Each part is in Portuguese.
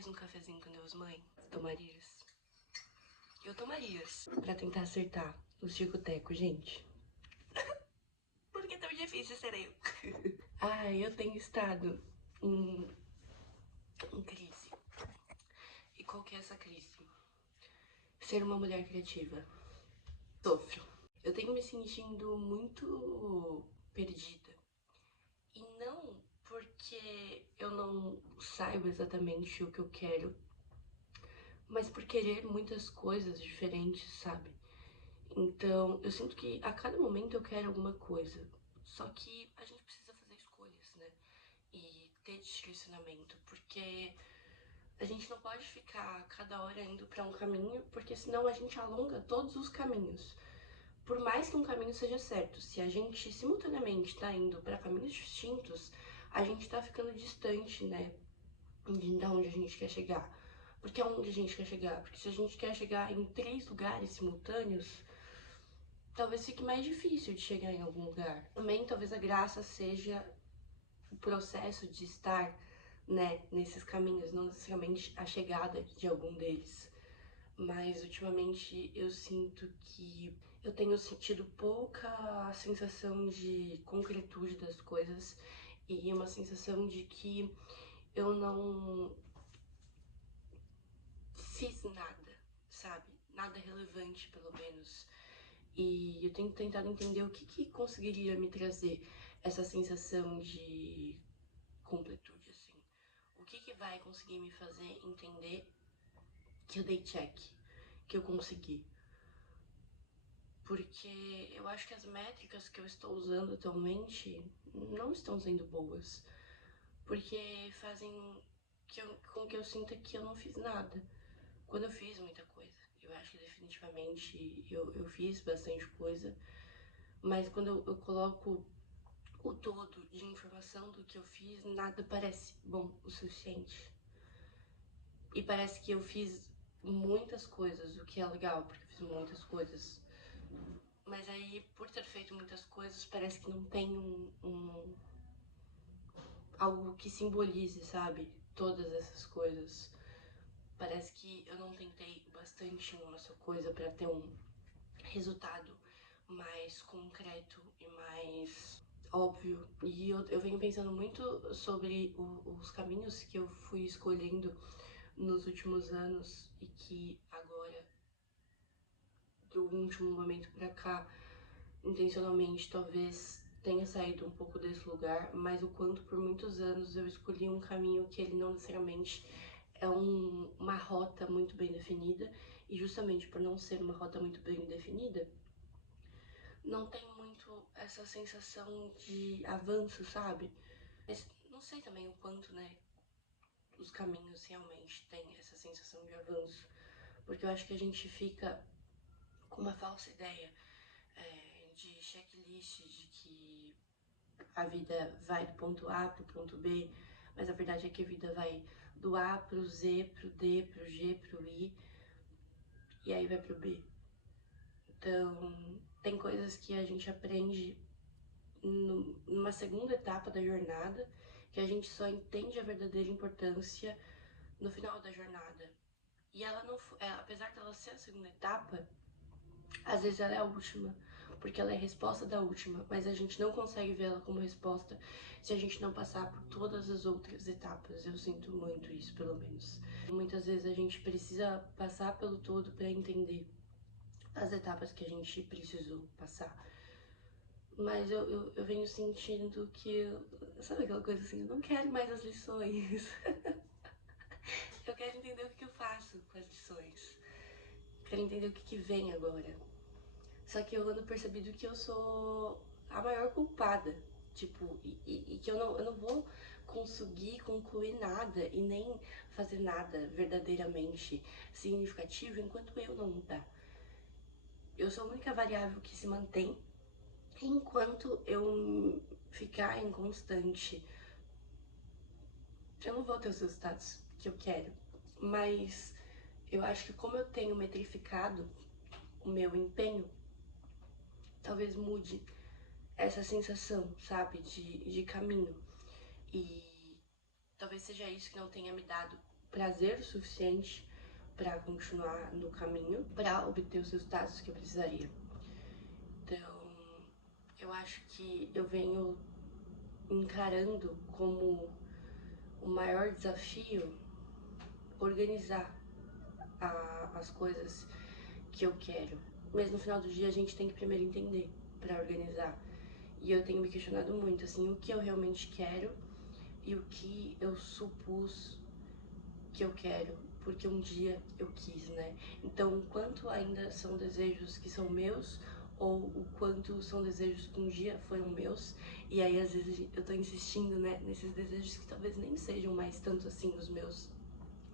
tomarias um cafezinho com Deus, mãe? Tomarias? Eu tomarias. Pra tentar acertar o tico-teco, gente. Por que é tão difícil ser eu? Eu tenho estado em crise. E qual que é essa crise? Ser uma mulher criativa. Sofro. Eu tenho me sentindo muito perdida. E não porque eu não saiba exatamente o que eu quero, mas por querer muitas coisas diferentes, sabe? Então, eu sinto que a cada momento eu quero alguma coisa. Só que a gente precisa fazer escolhas, né? E ter direcionamento, porque a gente não pode ficar cada hora indo pra um caminho, porque senão a gente alonga todos os caminhos. Por mais que um caminho seja certo, se a gente simultaneamente tá indo pra caminhos distintos, a gente tá ficando distante, né, de onde a gente quer chegar. Porque aonde a gente quer chegar? Porque se a gente quer chegar em 3 lugares simultâneos, talvez fique mais difícil de chegar em algum lugar. Também talvez a graça seja o processo de estar, né, nesses caminhos, não necessariamente a chegada de algum deles. Mas ultimamente eu sinto que eu tenho sentido pouca sensação de concretude das coisas e uma sensação de que eu não fiz nada, sabe? Nada relevante, pelo menos. E eu tenho tentado entender o que conseguiria me trazer essa sensação de completude, assim. O que vai conseguir me fazer entender que eu dei check, que eu consegui. Porque eu acho que as métricas que eu estou usando atualmente não estão sendo boas. Porque fazem com que eu sinta que eu não fiz nada. Quando eu fiz muita coisa. Eu acho que definitivamente eu fiz bastante coisa. Mas quando eu coloco o todo de informação do que eu fiz, nada parece bom o suficiente. E parece que eu fiz muitas coisas, o que é legal, porque eu fiz muitas coisas. Mas aí, por ter feito muitas coisas, parece que não tem algo que simbolize, sabe? Todas essas coisas. Parece que eu não tentei bastante em uma só coisa pra ter um resultado mais concreto e mais óbvio. E eu venho pensando muito sobre os caminhos que eu fui escolhendo nos últimos anos e que agora, do último momento pra cá, intencionalmente talvez tenha saído um pouco desse lugar, mas o quanto por muitos anos eu escolhi um caminho que ele não necessariamente é uma rota muito bem definida, e justamente por não ser uma rota muito bem definida, não tem muito essa sensação de avanço, sabe? Mas não sei também o quanto, né, os caminhos realmente têm essa sensação de avanço, porque eu acho que a gente fica com uma falsa ideia de checklist, de que a vida vai do ponto A pro ponto B, mas a verdade é que a vida vai do A pro Z, pro D, pro G, pro I, e aí vai pro B. Então, tem coisas que a gente aprende numa segunda etapa da jornada, que a gente só entende a verdadeira importância no final da jornada. E ela não, apesar dela ser a segunda etapa, às vezes ela é a última, porque ela é a resposta da última, mas a gente não consegue ver ela como resposta se a gente não passar por todas as outras etapas. Eu sinto muito isso, pelo menos. Muitas vezes a gente precisa passar pelo todo para entender as etapas que a gente precisou passar. Mas eu venho sentindo que, sabe aquela coisa assim, eu não quero mais as lições. Eu quero entender o que eu faço com as lições. Quero entender o que vem agora. Só que eu ando percebido que eu sou a maior culpada. Tipo, e que eu não vou conseguir concluir nada e nem fazer nada verdadeiramente significativo enquanto eu não mudar. Eu sou a única variável que se mantém enquanto eu ficar inconstante. Eu não vou ter os resultados que eu quero, mas eu acho que como eu tenho metrificado o meu empenho, talvez mude essa sensação, sabe, de caminho. E talvez seja isso que não tenha me dado prazer suficiente para continuar no caminho, para obter os resultados que eu precisaria. Então, eu acho que eu venho encarando como o maior desafio organizar as coisas que eu quero. Mas no final do dia a gente tem que primeiro entender para organizar. E eu tenho me questionado muito, assim, o que eu realmente quero e o que eu supus que eu quero, porque um dia eu quis, né? Então, o quanto ainda são desejos que são meus, ou o quanto são desejos que um dia foram meus, e aí às vezes eu tô insistindo, né, nesses desejos que talvez nem sejam mais tanto assim os meus,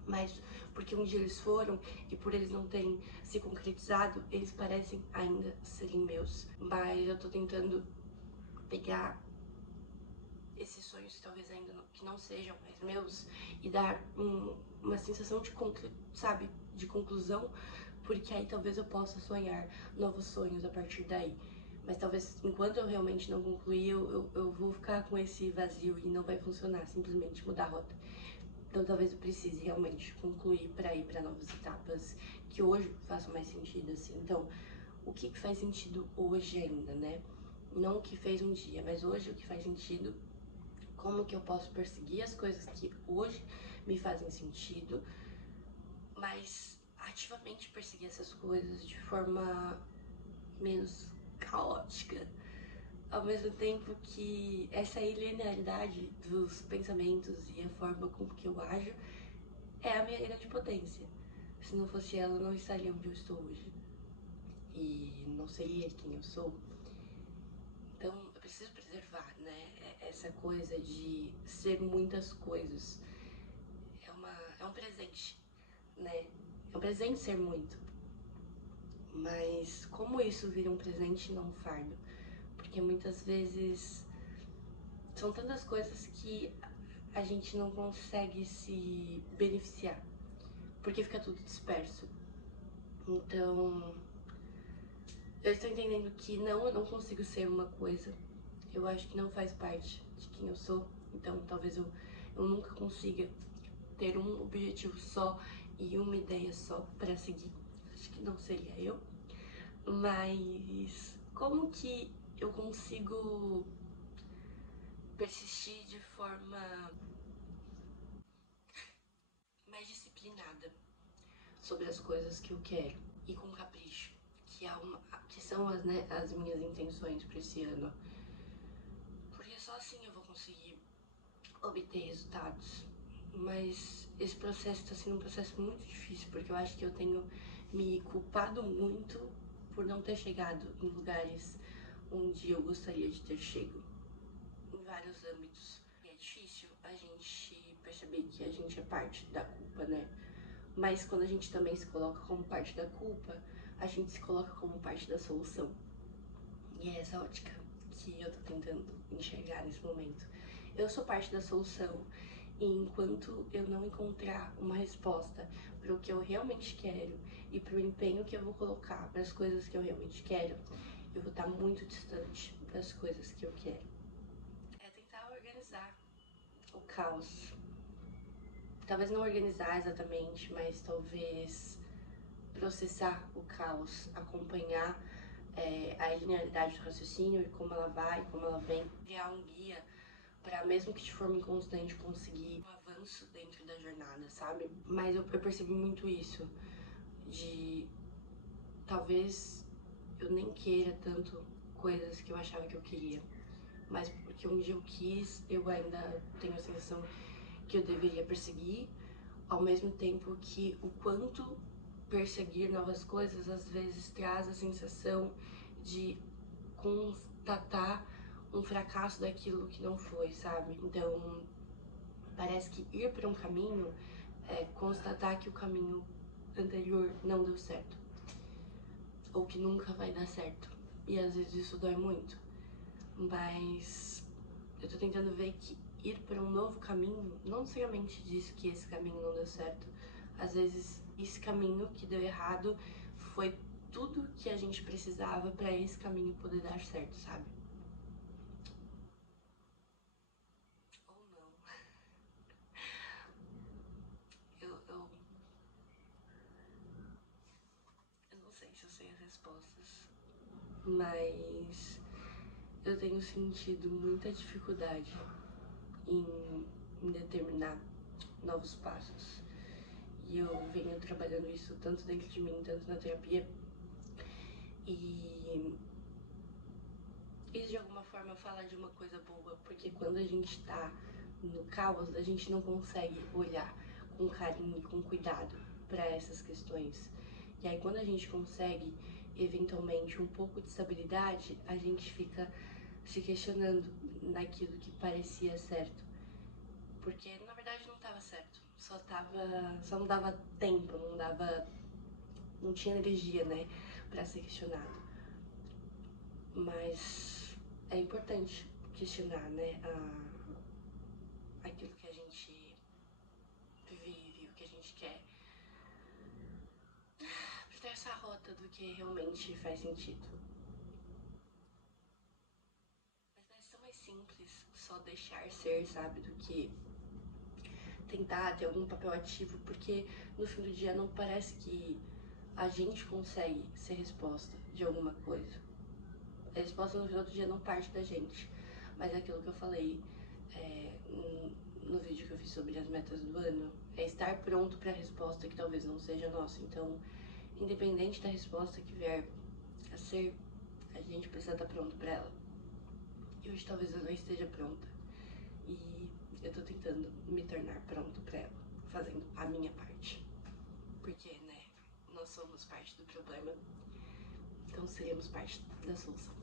mas porque um dia eles foram e por eles não terem se concretizado, eles parecem ainda serem meus. Mas eu tô tentando pegar esses sonhos que talvez ainda que não sejam mais meus e dar uma sensação de sabe, de conclusão, porque aí talvez eu possa sonhar novos sonhos a partir daí. Mas talvez enquanto eu realmente não concluir, eu vou ficar com esse vazio e não vai funcionar, simplesmente mudar a rota. Então talvez eu precise realmente concluir para ir para novas etapas que hoje façam mais sentido, assim. Então, o que faz sentido hoje ainda, né? Não o que fez um dia, mas hoje o que faz sentido, como que eu posso perseguir as coisas que hoje me fazem sentido, mas ativamente perseguir essas coisas de forma menos caótica. Ao mesmo tempo que essa linearidade dos pensamentos e a forma com que eu ajo é a minha grande potência. Se não fosse ela, eu não estaria onde eu estou hoje. E não seria quem eu sou. Então, eu preciso preservar, né? Essa coisa de ser muitas coisas. É um presente, né? É um presente ser muito. Mas como isso vira um presente e não um fardo? Porque muitas vezes são tantas coisas que a gente não consegue se beneficiar, porque fica tudo disperso. Então, eu estou entendendo que não, eu não consigo ser uma coisa. Eu acho que não faz parte de quem eu sou. Então, talvez eu nunca consiga ter um objetivo só e uma ideia só para seguir. Acho que não seria eu. Mas como que eu consigo persistir de forma mais disciplinada sobre as coisas que eu quero e com capricho, que são as minhas intenções para esse ano. Porque só assim eu vou conseguir obter resultados. Mas esse processo está sendo um processo muito difícil, porque eu acho que eu tenho me culpado muito por não ter chegado em lugares onde eu gostaria de ter chegado, em vários âmbitos. E é difícil a gente perceber que a gente é parte da culpa, né? Mas quando a gente também se coloca como parte da culpa, a gente se coloca como parte da solução. E é essa ótica que eu tô tentando enxergar nesse momento. Eu sou parte da solução, e enquanto eu não encontrar uma resposta para o que eu realmente quero e para o empenho que eu vou colocar para as coisas que eu realmente quero, eu vou estar muito distante das coisas que eu quero. É tentar organizar o caos. Talvez não organizar exatamente, mas talvez processar o caos, acompanhar a linearidade do raciocínio e como ela vai, como ela vem, criar um guia para, mesmo que de forma inconstante, conseguir um avanço dentro da jornada, sabe? Mas eu percebi muito isso, de talvez eu nem queira tanto coisas que eu achava que eu queria, mas porque um dia eu quis, eu ainda tenho a sensação que eu deveria perseguir, ao mesmo tempo que o quanto perseguir novas coisas às vezes traz a sensação de constatar um fracasso daquilo que não foi, sabe? Então, parece que ir para um caminho é constatar que o caminho anterior não deu certo, ou que nunca vai dar certo. E às vezes isso dói muito, mas eu tô tentando ver que ir para um novo caminho não necessariamente diz que esse caminho não deu certo. Às vezes esse caminho que deu errado foi tudo que a gente precisava para esse caminho poder dar certo, sabe? Ou não. sei se eu sei as respostas, mas eu tenho sentido muita dificuldade em determinar novos passos. E eu venho trabalhando isso tanto dentro de mim, tanto na terapia. E isso de alguma forma fala de uma coisa boa, porque quando a gente tá no caos, a gente não consegue olhar com carinho e com cuidado para essas questões. E aí quando a gente consegue, eventualmente, um pouco de estabilidade, a gente fica se questionando naquilo que parecia certo. Porque na verdade não estava certo, só não dava tempo, não tinha energia, né, para ser questionado. Mas é importante questionar, né, aquilo que a gente vive, o que a gente quer, pra ter essa rota do que realmente faz sentido. Mas parece tão mais simples só deixar ser, sabe, do que tentar ter algum papel ativo, porque no fim do dia não parece que a gente consegue ser resposta de alguma coisa. A resposta no final do dia não parte da gente, mas é aquilo que eu falei no vídeo que eu fiz sobre as metas do ano, é estar pronto para a resposta que talvez não seja nossa. Então, independente da resposta que vier a ser, a gente precisa estar pronto para ela. E hoje talvez eu não esteja pronta, e eu tô tentando me tornar pronto para ela, fazendo a minha parte. Porque, né, nós somos parte do problema, então seremos parte da solução.